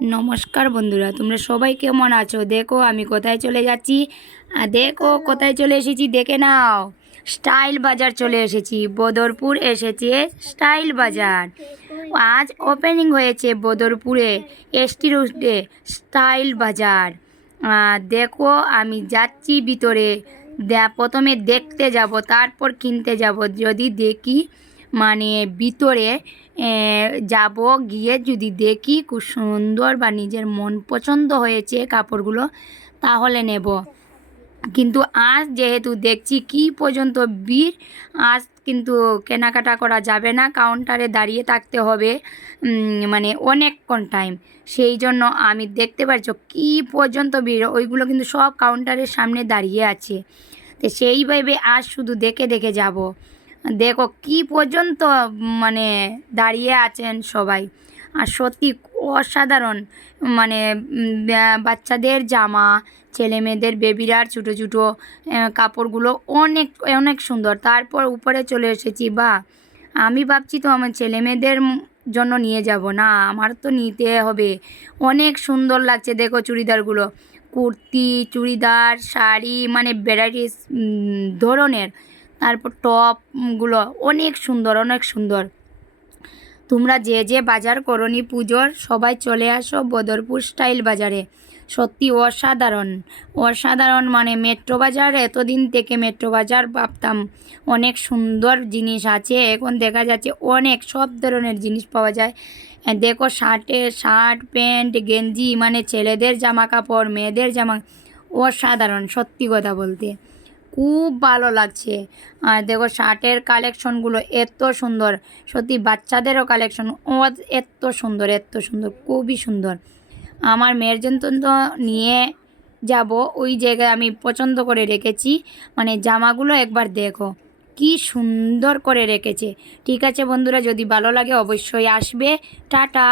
নমস্কার বন্ধুরা, তোমরা সবাই কেমন আছো? দেখো আমি কোথায় চলে যাচ্ছি, আর দেখো কোথায় চলে এসেছি, দেখে নাও। স্টাইল বাজার চলে এসেছি, বদরপুর এসেছে স্টাইল বাজার। আজ ওপেনিং হয়েছে বদরপুরে এসটি রোডে স্টাইল বাজার। দেখো আমি যাচ্ছি ভিতরে, প্রথমে দেখতে যাব, তারপর কিনতে যাব। যদি দেখি মানে ভিতরে যাব, গিয়ে যদি দেখি খুব সুন্দর বা নিজের মন পছন্দ হয়েছে কাপড়গুলো, তাহলে নেব। কিন্তু আজ যেহেতু দেখছি কি পর্যন্ত ভিড়, আজ কিন্তু কেনাকাটা করা যাবে না, কাউন্টারে দাঁড়িয়ে থাকতে হবে মানে অনেকক্ষণ টাইম। সেই জন্য আমি দেখতে পাচ্ছ কি পর্যন্ত ভিড়, ওইগুলো কিন্তু সব কাউন্টারের সামনে দাঁড়িয়ে আছে। তো সেইভাবে আজ শুধু দেখে দেখে যাব। দেখো কি পর্যন্ত মানে দাঁড়িয়ে আছেন সবাই। আর সত্যি অসাধারণ, মানে বাচ্চাদের জামা, ছেলে মেয়েদের বেবিরার ছোটো ছোটো কাপড়গুলো অনেক অনেক সুন্দর। তারপর উপরে চলে এসেছি, বা আমি ভাবছি তো আমার ছেলে মেয়েদের জন্য নিয়ে যাব, না আমার তো নিতে হবে। অনেক সুন্দর লাগছে, দেখো চুড়িদারগুলো, কুর্তি, চুড়িদার, শাড়ি, মানে ভ্যারাইটিস ধরনের। তারপর টপগুলো অনেক সুন্দর, অনেক সুন্দর। তোমরা যে যে বাজার করনি পুজোর, সবাই চলে আসো বদরপুর স্টাইল বাজারে। সত্যি অসাধারণ অসাধারণ, মানে মেট্রো বাজার, এতদিন থেকে মেট্রো বাজার ভাবতাম অনেক সুন্দর জিনিস আছে, এখন দেখা যাচ্ছে অনেক সব ধরনের জিনিস পাওয়া যায়। দেখো শার্ট, প্যান্ট, গেঞ্জি, মানে ছেলেদের জামা কাপড়, মেয়েদের জামা, অসাধারণ সত্যি কথা বলতে খুব ভালো লাগছে। আর দেখো শার্টের কালেকশনগুলো এত সুন্দর, সত্যি বাচ্চাদেরও কালেকশন এত সুন্দর, এত সুন্দর, খুবই সুন্দর। আমার মেয়ের জন্য তো নিয়ে যাব, ওই জায়গায় আমি পছন্দ করে রেখেছি। মানে জামাগুলো একবার দেখো কি সুন্দর করে রেখেছে। ঠিক আছে বন্ধুরা, যদি ভালো লাগে অবশ্যই আসবে। টাটা।